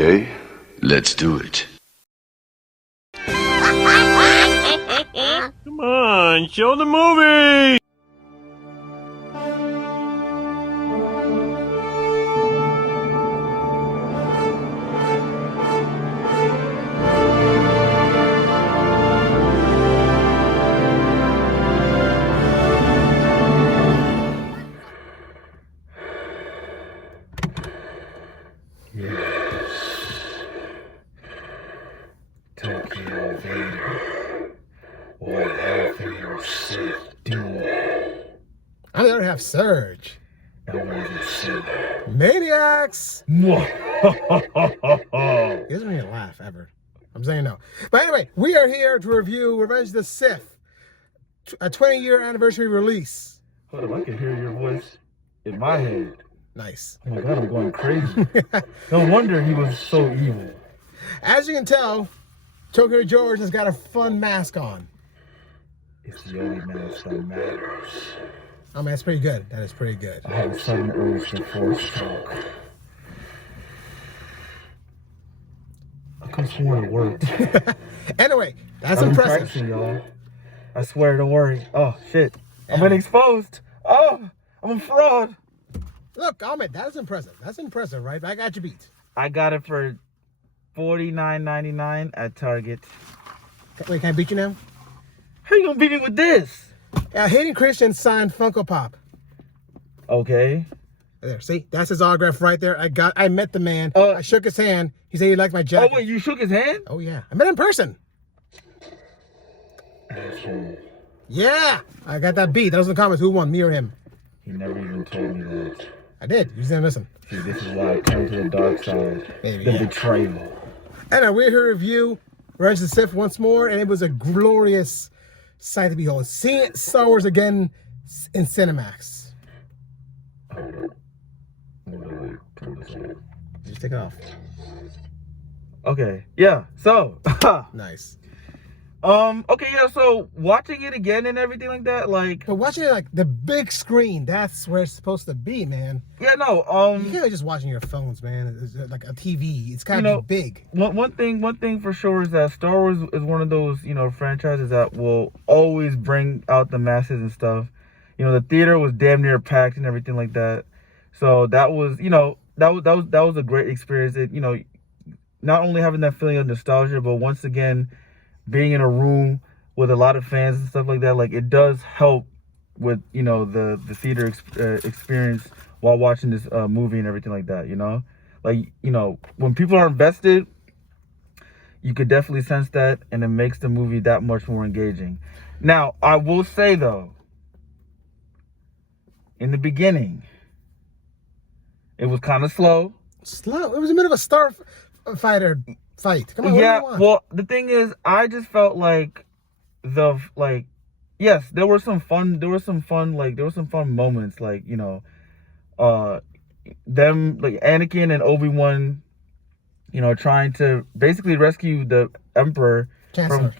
Okay, let's do it. Come on, show the movie! Tokyo Vader. What half of your Sith do? I'm the other half Surge. And what is Sith? Maniacs! He doesn't really laugh ever. I'm saying no. But anyway, we are here to review Revenge of the Sith, a 20-year anniversary release. Hold up, I can hear your voice in my head. Nice. Oh my God, I'm going crazy. No wonder he was so evil. As you can tell, Tokyo George has got a fun mask on. It's the only mask that matters. I mean, that's pretty good. That is pretty good. I have a sudden urge to force choke. I could have sworn it worked. Anyway, that's I've been impressive. practicing, y'all. I swear, don't worry. Oh, shit. I'm been exposed. Oh, I'm a fraud. Look, Ahmed, that is impressive. That's impressive, right? I got you beat. I got it for $49.99 at Target. Wait, can I beat you now? How you gonna beat me with this? Hayden Christian signed Funko Pop. Okay. There, see? That's his autograph right there. I met the man. I shook his hand. He said he liked my jacket. Oh, wait, you shook his hand? Oh, yeah. I met him in person. Asshole. Yeah. I got that beat. That was in the comments. Who won, me or him? He never even told me that. I did. You just didn't listen. See, this is why I turned to the dark side. Maybe, The yeah. betrayal. And we're here to review Revenge of the Sith once more, and it was a glorious sight to behold. Seeing Star Wars again in Cinemax. Hold up. Literally, turn this on. Just take it off. Okay, yeah, so. Nice. Okay, yeah, so watching it again and everything like that, like. But watching it like the big screen, that's where it's supposed to be, man. Yeah, no, You can't be just watching your phones, man. It's like a TV. It's gotta be big. One thing for sure is that Star Wars is one of those, franchises that will always bring out the masses and stuff. The theater was damn near packed and everything like that. So that was, that was a great experience. It, not only having that feeling of nostalgia, but once again, being in a room with a lot of fans and stuff like that, like it does help with, the theater experience while watching this movie and everything like that, Like, when people are invested, you could definitely sense that, and it makes the movie that much more engaging. Now, I will say, though, in the beginning, it was kind of slow. Slow? It was a bit of a starfighter fight. Come on, Yeah, what do you want? well, the thing is, I just felt like yes, there were some fun moments, like, them, like Anakin and Obi-Wan, trying to basically rescue the Emperor Chancellor.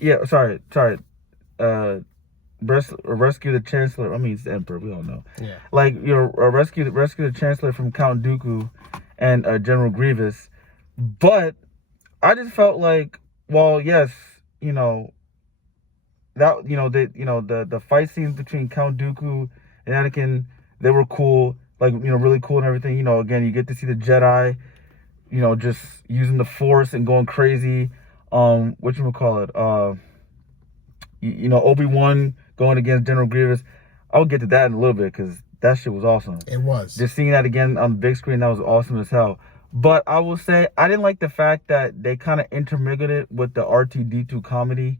rescue the Chancellor. I mean, it's the Emperor, we all know. Yeah. Like, rescue the Chancellor from Count Dooku and General Grievous. But I just felt like, well, yes, the fight scenes between Count Dooku and Anakin, they were cool, like, really cool and everything. Again, you get to see the Jedi, just using the Force and going crazy. Whatchamacallit? Obi-Wan going against General Grievous. I'll get to that in a little bit because that shit was awesome. It was. Just seeing that again on the big screen, that was awesome as hell. But I will say, I didn't like the fact that they kind of intermingled it with the R2-D2 comedy.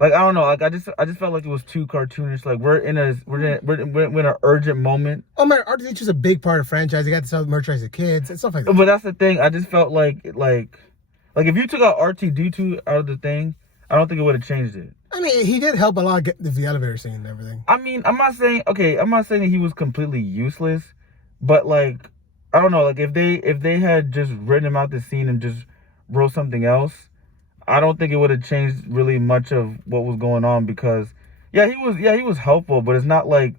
Like, I don't know, like I just felt like it was too cartoonish. Like we're in an urgent moment. Oh man, R2-D2 is a big part of the franchise. You got to sell merchandise to kids and stuff like that. But that's the thing. I just felt like if you took out R2-D2 out of the thing, I don't think it would have changed it. I mean, he did help a lot get the elevator scene and everything. I mean, I'm not saying that he was completely useless, but like, I don't know, like if they had just written him out the scene and just wrote something else, I don't think it would have changed really much of what was going on, because he was helpful, but it's not like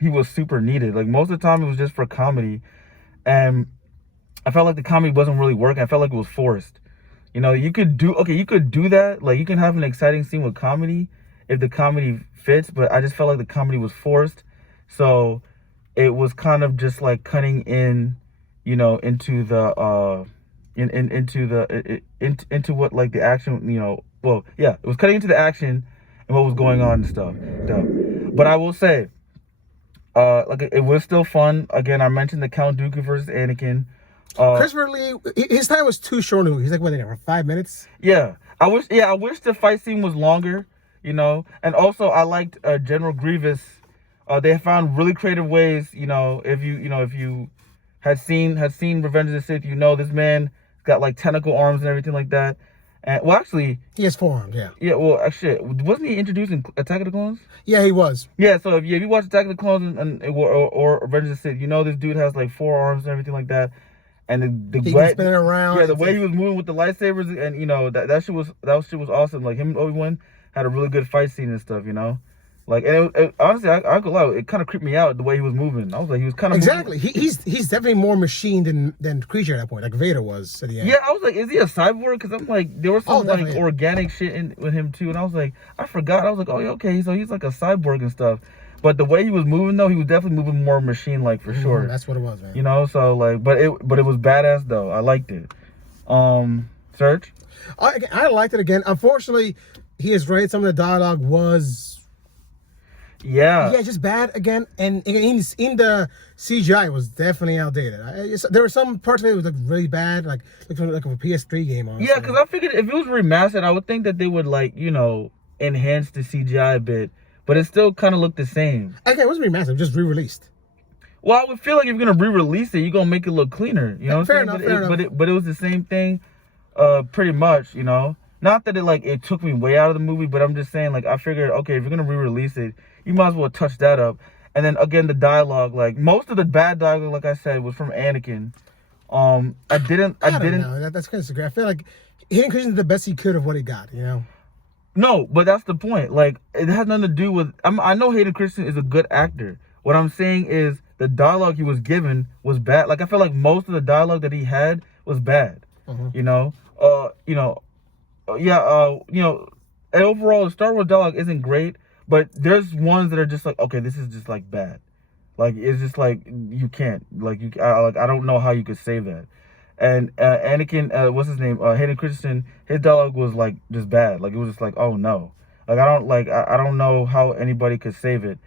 he was super needed. Like most of the time it was just for comedy. And I felt like the comedy wasn't really working. I felt like it was forced. You could do that. Like, you can have an exciting scene with comedy if the comedy fits, but I just felt like the comedy was forced. So it was kind of just like cutting in, into the into what, like, the action, well, yeah, it was cutting into the action and what was going on and stuff. But I will say, like, it was still fun. Again, I mentioned the Count Dooku versus Anakin. Christopher Lee, his time was too short. He's like, what, for 5 minutes? Yeah, I wish the fight scene was longer, and also I liked General Grievous. They found really creative ways, if you had seen Revenge of the Sith, this man got like tentacle arms and everything like that. And well, actually, he has 4 arms. Yeah. Yeah. Well, actually, wasn't he introduced in Attack of the Clones? Yeah, he was. Yeah. So if you watch Attack of the Clones or Revenge of the Sith, this dude has like 4 arms and everything like that. And the he way can spin it around. Yeah, the way he was moving with the lightsabers, and that shit was awesome. Like, him and Obi-Wan had a really good fight scene and stuff. Like, and honestly, I could lie, it kind of creeped me out the way he was moving. I was like, he was kind of exactly. He's definitely more machine than creature at that point, like Vader was at the end. Yeah, I was like, is he a cyborg? Because I'm like, there was some like organic shit with him too, and I was like, I forgot. I was like, oh, okay, so he's like a cyborg and stuff. But the way he was moving, though, he was definitely moving more machine-like for sure. That's what it was, man. So like, but it was badass though. I liked it. Serge? I liked it again. Unfortunately, he is right. Some of the dialogue was, just bad again. And again, in the CGI, it was definitely outdated. There were some parts of it was like really bad, like a PS3 game. Honestly. Yeah, because I figured if it was remastered, I would think that they would like enhance the CGI a bit. But it still kind of looked the same. Okay, it wasn't remastered. It was just re-released. Well, I would feel like if you're going to re-release it, you're going to make it look cleaner. You know what I'm saying? Fair enough. But it was the same thing, pretty much, Not that it took me way out of the movie, but I'm just saying, like, I figured, okay, if you're going to re-release it, you might as well touch that up. And then, again, the dialogue, like, most of the bad dialogue, like I said, was from Anakin. I didn't know. That's kind of great. I feel like Hayden Christensen did the best he could of what he got, No, but that's the point. Like, it has nothing to do with... I know Hayden Christensen is a good actor. What I'm saying is the dialogue he was given was bad. Like, I feel like most of the dialogue that he had was bad. And overall, the Star Wars dialogue isn't great, but there's ones that are just like, okay, this is just like bad. Like, it's just like, you can't. Like, I don't know how you could save that. And Anakin, what's his name? Hayden Christensen, his dialogue was like just bad. Like, it was just like, oh no. Like, I don't know how anybody could save it.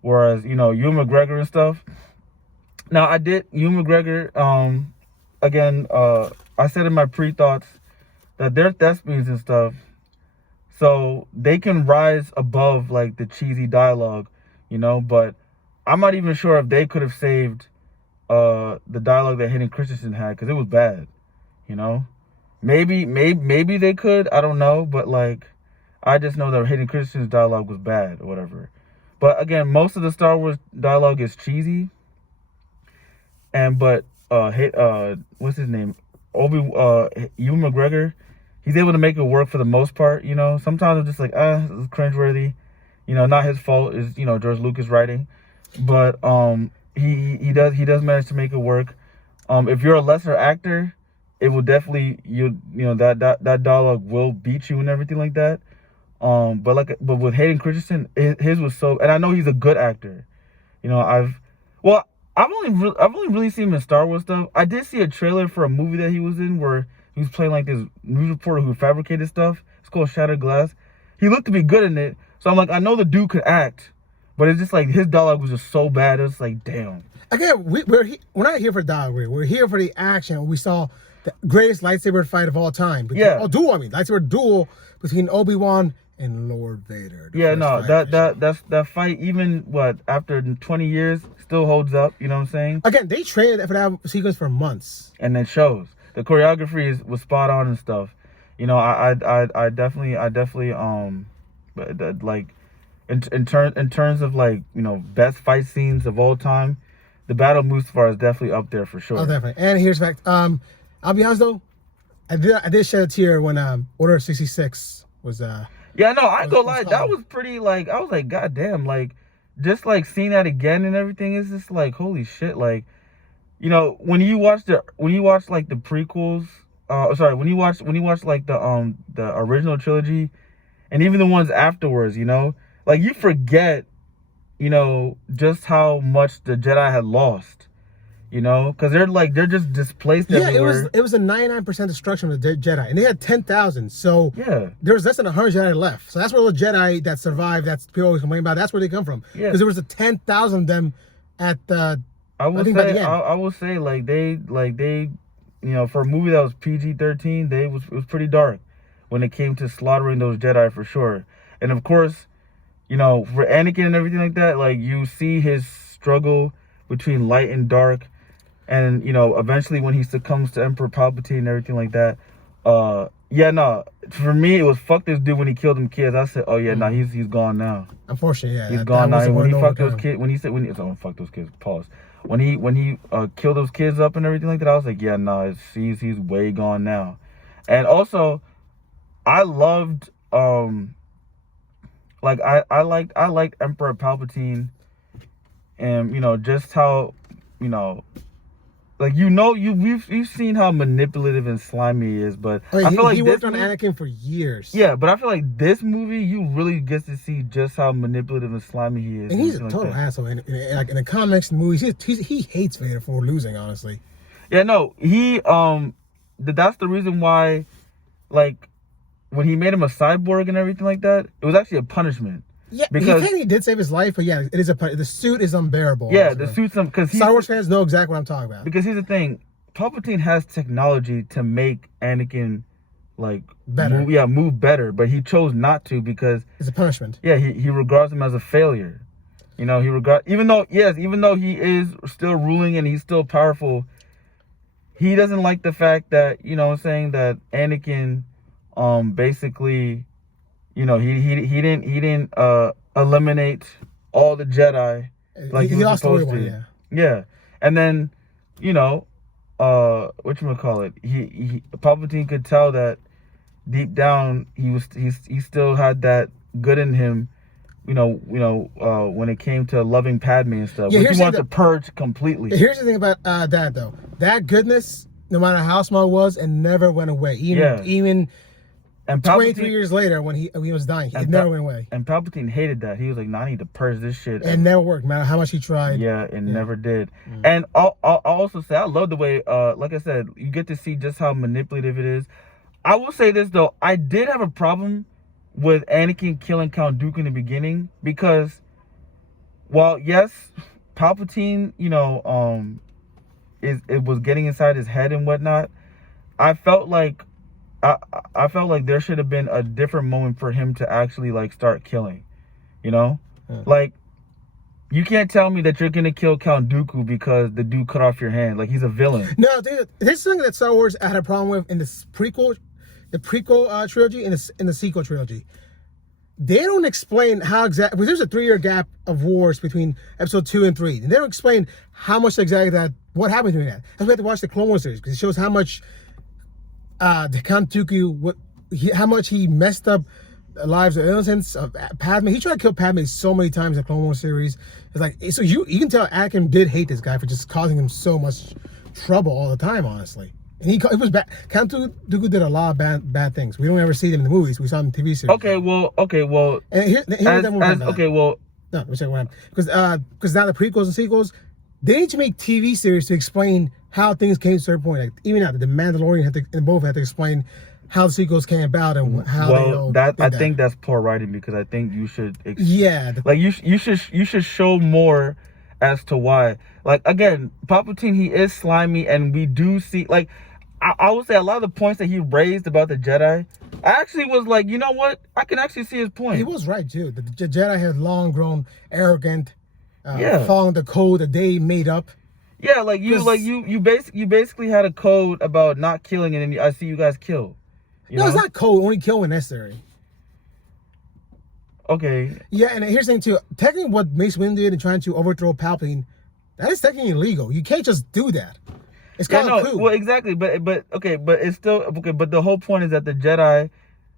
Whereas, Ewan McGregor and stuff. Now, Ewan McGregor, again, I said in my pre-thoughts that they're thespians and stuff. So they can rise above like the cheesy dialogue, but I'm not even sure if they could have saved the dialogue that Hayden Christensen had, because it was bad, maybe they could, I don't know, but like, I just know that Hayden Christensen's dialogue was bad or whatever. But again, most of the Star Wars dialogue is cheesy, but what's his name, Ewan McGregor, he's able to make it work for the most part. Sometimes it's just like, it's cringeworthy, not his fault, is George Lucas writing, but He does manage to make it work. If you're a lesser actor, it will definitely that dialogue will beat you and everything like that. But with Hayden Christensen, his was so, and I know he's a good actor. I've only really seen him in Star Wars stuff. I did see a trailer for a movie that he was in where he was playing like this news reporter who fabricated stuff. It's called Shattered Glass. He looked to be good in it, so I'm like, I know the dude could act. But it's just like his dialogue was just so bad. It's like, damn. Again, we're not here for dialogue. We're here for the action. We saw the greatest lightsaber fight of all time. Lightsaber duel between Obi-Wan and Lord Vader. That fight, even after 20 years, still holds up. You know what I'm saying? Again, they trained for that sequence for months, and it shows. The choreography was spot on and stuff. I definitely like. In terms of like best fight scenes of all time, the Battle of Mustafar is definitely up there for sure. Oh, definitely. And here's the fact. I'll be honest though, I did shed a tear when Order 66 was. Yeah, no, I ain't gonna lie. That was pretty like, I was like, god damn, like just like seeing that again and everything is just like, holy shit, like you know, when you watch like the prequels, when you watch like the original trilogy, and even the ones afterwards, you know, like you forget, you know, just how much the Jedi had lost. You know, because they're just displaced everywhere. It was a 99% destruction of the Jedi, and they had 10,000. So yeah, there was less than 100 Jedi left. So that's where the Jedi that survived, that's people always complain about. That's where they come from. Yeah, because there was a 10,000 of them at the. I will say like they, you know, for a movie that was PG-13, it was pretty dark when it came to slaughtering those Jedi for sure. And of course, you know, for Anakin and everything like that, like you see his struggle between light and dark. And, you know, eventually when he succumbs to Emperor Palpatine and everything like that, for me, it was fuck this dude when he killed them kids. I said, oh, yeah, he's gone now. Unfortunately, yeah. He's gone now. When he fucked those kids, fuck those kids, pause. When he killed those kids up and everything like that, I was like, yeah, he's way gone now. And also, I loved, like, I liked Emperor Palpatine and, you know, just how, you know, like, you know, we've seen how manipulative and slimy he is, but I feel like he worked on Anakin for years. Yeah, but I feel like this movie, you really get to see just how manipulative and slimy he is. And he's a total asshole. In the comics and movies, he hates Vader for losing. Honestly. Yeah, no, that's the reason why, like, when he made him a cyborg and everything like that, it was actually a punishment. Yeah, because he did save his life, but yeah, it is the suit is unbearable. Yeah, the suit's because Star Wars fans know exactly what I'm talking about. Because here's the thing, Palpatine has technology to make Anakin like better. Move better, but he chose not to because it's a punishment. Yeah, he regards him as a failure. You know, even though he is still ruling and he's still powerful, he doesn't like the fact that, you know what I'm saying, that Anakin basically, you know, he didn't eliminate all the Jedi like he was supposed to. Yeah. And then, you know, whatchamacallit, he Palpatine could tell that deep down he still had that good in him, you know, when it came to loving Padme and stuff. Yeah, he wanted to purge completely. Here's the thing about that though. That goodness, no matter how small it was, it never went away. Even and 23 years later, when he was dying, it never went away. And Palpatine hated that. He was like, "No, I need to purge this shit." It never worked, no matter how much he tried. Yeah, it never did. Mm. And I'll also say, I love the way, like I said, you get to see just how manipulative it is. I will say this though, I did have a problem with Anakin killing Count Dooku in the beginning because, while yes, Palpatine, you know, it was getting inside his head and whatnot. I felt like there should have been a different moment for him to actually like start killing, you know, like you can't tell me that you're gonna kill Count Dooku because the dude cut off your hand. Like, he's a villain. No, dude, this is something that Star Wars had a problem with in the prequel trilogy and in the sequel trilogy. They don't explain how exactly, because there's a 3-year gap of wars between episode 2 and 3, and they don't explain how much exactly what happened during that. That's why we have to watch the Clone Wars series, because it shows how much the Count Dooku, how much he messed up the lives of innocents of Padme. He tried to kill Padme so many times in the Clone Wars series. It's like, so you can tell Anakin did hate this guy for just causing him so much trouble all the time, honestly. And it was bad. Count Dooku did a lot of bad things. We don't ever see them in the movies. We saw them in the TV series. Okay, well. And because now the prequels and sequels, they need to make TV series to explain how things came to a certain point. Like, even now, the Mandalorian both had to explain how the sequels came about and how I think that's poor writing, because I think you should you should show more as to why. Like, again, Palpatine, he is slimy, and we do see, like, I would say a lot of the points that he raised about the Jedi, I actually was like, you know what? I can actually see his point. He was right, too. The Jedi had long grown arrogant, following the code that they made up. Yeah, like you basically had a code about not killing, and then I see you guys kill. No, it's not code. Only kill when necessary. Okay. Yeah, and here's the thing too. Technically, what Mace Windu did in trying to overthrow Palpatine, that is technically illegal. You can't just do that. It's called a coup. Well, exactly, but it's still okay. But the whole point is that the Jedi,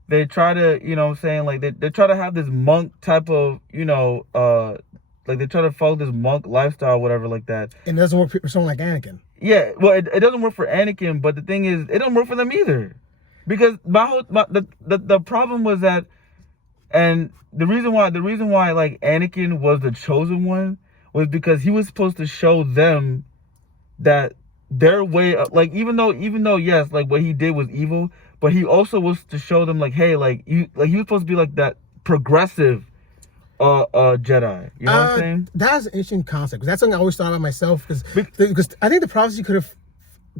they try to, you know what I'm saying, like they try to have this monk type of, you know, they try to follow this monk lifestyle, whatever, like that. And it doesn't work for someone like Anakin. Yeah, well, it doesn't work for Anakin, but the thing is, it don't work for them either, because the problem was that, and the reason why like Anakin was the chosen one was because he was supposed to show them that their way, like even though yes, like what he did was evil, but he also was to show them like, hey, like he was supposed to be like that progressive Jedi. You know what I'm saying? That's an interesting concept, because that's something I always thought about myself, because I think the prophecy could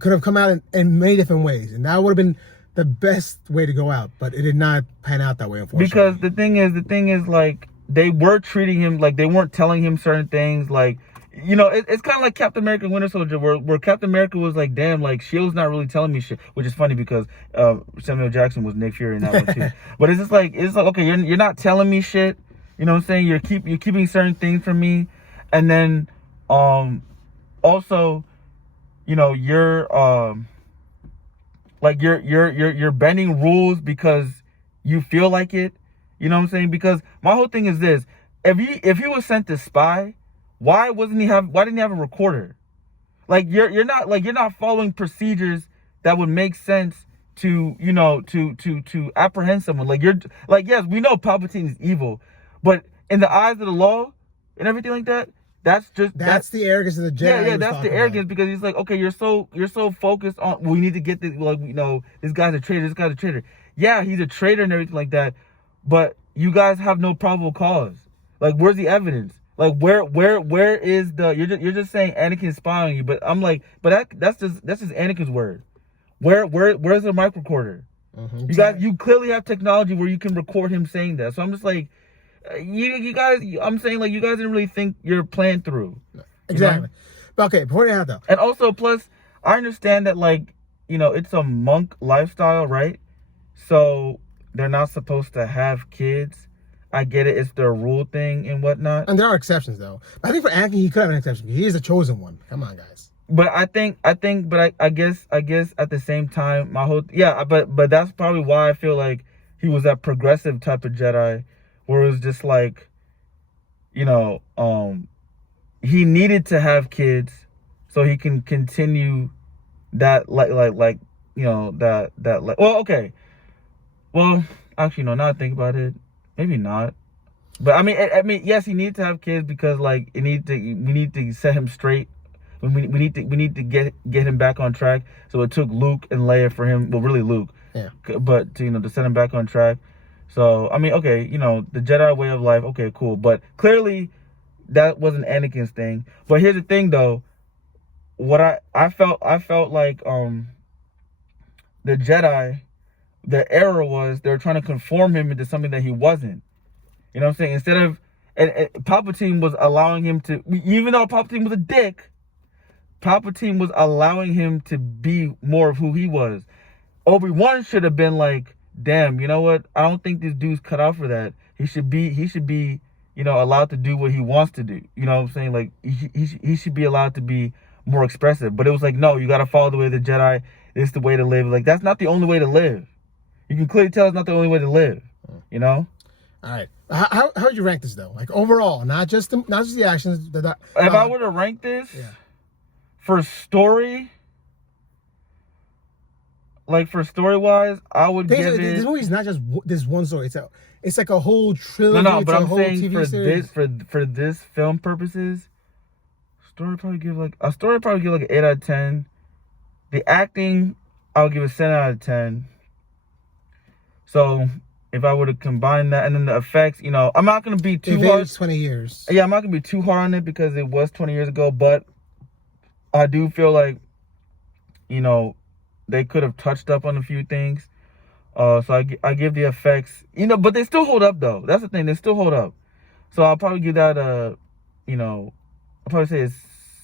have come out in many different ways, and that would have been the best way to go out, but it did not pan out that way, unfortunately. Because the thing is like they were treating him like, they weren't telling him certain things, like, you know, it's kind of like Captain America Winter Soldier, where Captain America was like, damn, like S.H.I.E.L.D.'s not really telling me shit, which is funny because Samuel Jackson was Nick Fury in that one too. But it's just like, okay, you're not telling me shit. You know what I'm saying? You're keeping certain things from me, and then also, you know, you're bending rules because you feel like it. You know what I'm saying? Because my whole thing is this: if he was sent to spy, why didn't he have a recorder? Like you're not following procedures that would make sense to, you know, to apprehend someone. Like yes, we know Palpatine is evil, but in the eyes of the law and everything like that, that's the arrogance of the Jedi. Yeah, that's the arrogance, because he's like, okay, you're so focused on, we need to get this, like, you know, this guy's a traitor. Yeah, he's a traitor and everything like that, but you guys have no probable cause. Like, where's the evidence? Like, where is the, you're just saying Anakin's spying on you, but I'm like, but that's just Anakin's word. Where's the mic recorder? Mm-hmm. You clearly have technology where you can record him saying that. So I'm just like, you guys, I'm saying, like, you guys didn't really think your plan through. Exactly. Know? But okay, point it out though. And also, plus, I understand that, like, you know, it's a monk lifestyle, right? So they're not supposed to have kids. I get it, it's their rule thing and whatnot. And there are exceptions though. But I think for Anakin, he could have an exception. He is the chosen one. Come on, guys. But I guess at the same time, but that's probably why I feel like he was that progressive type of Jedi, where it was just like, you know, he needed to have kids so he can continue that, like you know, that like, well, okay, well, actually, no, now I think about it, maybe not. But I mean, yes, he needed to have kids because, like, we need to set him straight. We need to get him back on track. So it took Luke and Leia for him. Well, really Luke. Yeah. But to set him back on track. So I mean, okay, you know, the Jedi way of life. Okay, cool. But clearly, that wasn't Anakin's thing. But here's the thing, though. What I felt like the Jedi, the error was they were trying to conform him into something that he wasn't. You know what I'm saying? Instead of, and Palpatine was allowing him to, even though Palpatine was a dick, Palpatine was allowing him to be more of who he was. Obi-Wan should have been like, damn, you know what? I don't think this dude's cut out for that. He should be, you know, allowed to do what he wants to do. You know what I'm saying? Like, he should be allowed to be more expressive. But it was like, no, you got to follow the way of the Jedi. It's the way to live. Like, that's not the only way to live. You can clearly tell it's not the only way to live. You know? All right. How would you rank this though? Like overall, not just the actions. If I were to rank this, for story, like for story wise, I would give it. This movie's not just this one story. It's like a whole trilogy. No, but I'm saying TV for this film purposes, story probably give like an 8 out of 10. The acting, I'll give a 7 out of 10. So if I were to combine that, and then the effects, you know, I'm not going to be too hard. 20 years. Yeah, I'm not going to be too hard on it because it was 20 years ago, but I do feel like, you know, they could have touched up on a few things. So I give the effects, you know, but they still hold up though. That's the thing, they still hold up. So I'll probably give that you know, I'll probably say it's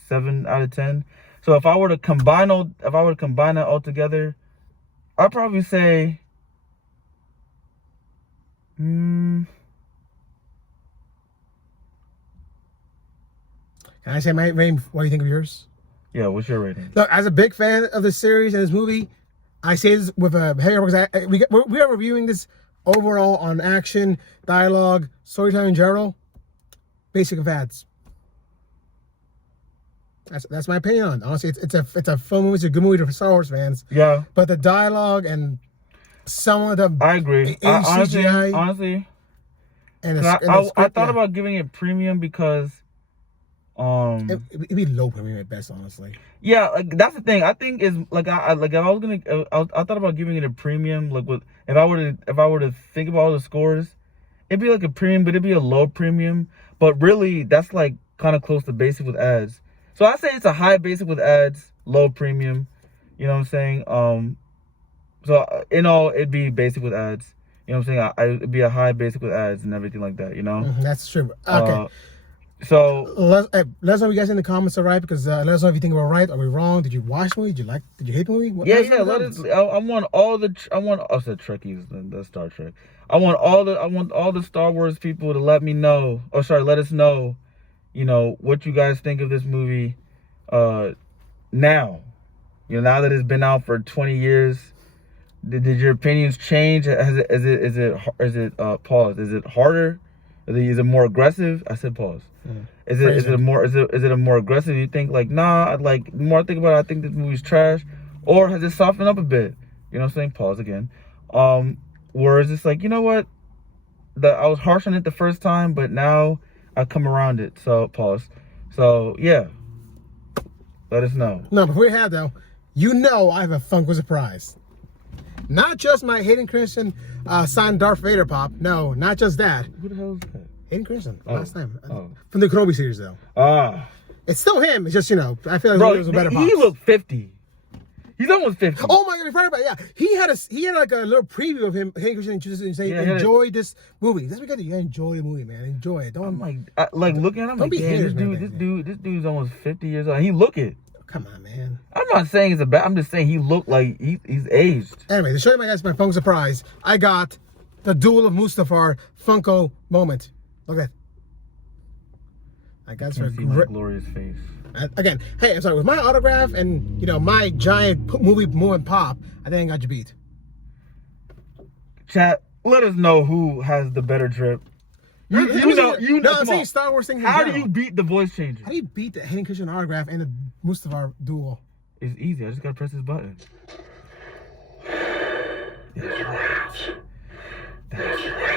7 out of 10. So if I were to combine that all together, I'd probably say, Can I say my rating? What do you think of yours? Yeah, what's your rating? Look, as a big fan of this series and this movie, I say this with a heavy because we are reviewing this overall on action, dialogue, storytelling in general, basic of ads. That's my opinion on it. Honestly, it's a fun movie. It's a good movie for Star Wars fans. Yeah. But the dialogue and some of the I agree. Honestly, and I thought about giving it premium because it'd be low premium at best, honestly. Yeah, like that's the thing. I think is like I thought about giving it a premium. Like with if I were to think about all the scores, it'd be like a premium, but it'd be a low premium. But really, that's like kind of close to basic with ads. So I say it's a high basic with ads, low premium. You know what I'm saying? So in all, it'd be basic with ads. You know what I'm saying? It'd be a high basic with ads and everything like that. You know? That's true. Okay. So let us know what you guys in the comments, all right? Because let us know if you think we're right. Are we wrong? Did you watch the movie? Did you hate the movie? Yeah. Let us. I want all the. I said Trekkies, the Star Trek. I want all the Star Wars people to let me know. Oh, sorry, let us know. You know what you guys think of this movie. Now, now that it's been out for 20 years, did your opinions change? Is it pause? Is it harder? Is it more aggressive? I said pause. Is it a more aggressive? You think like, nah, like the more I think about it, I think this movie's trash, or has it softened up a bit? You know what I'm saying? Pause again. Where is this like, you know what? I was harsh on it the first time, but now I come around it. So pause. So yeah, let us know. No, before we have though, I have a Funko surprise. Not just my Hayden Christensen signed Darth Vader pop. No, not just that. Who the hell is that? Hayden Christensen, last time. From the Kenobi series, though. It's still him. It's just, I feel like it was a better pop. He looked 50. He's almost 50. Oh my God, we forgot about it. Yeah. He had like a little preview of him, Hayden Christensen, saying, enjoy this movie. That's because you enjoy the movie, man. Enjoy it. Don't like looking at him. Don't be haters, this dude's almost 50 years old. He look it. Come on, man. I'm not saying it's a bad. I'm just saying he looked like he's aged. Anyway, to show you my Funko surprise, I got the Duel of Mustafar Funko moment. Look at that. I got see my glorious face. Again, hey, I'm sorry. With my autograph and my giant movie moment pop, I think I got you beat. Chat, let us know who has the better drip. No, I'm saying Star Wars thing. How do you beat the voice changer? How do you beat the Hayden Christensen autograph and the Mustafar duel? It's easy. I just gotta press this button. That's right.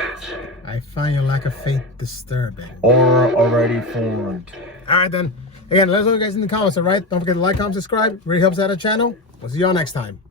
I find your lack of faith disturbing. Or already formed. All right then. Again, let us know you guys in the comments. All right. Don't forget to like, comment, subscribe. Really helps out our channel. We'll see y'all next time.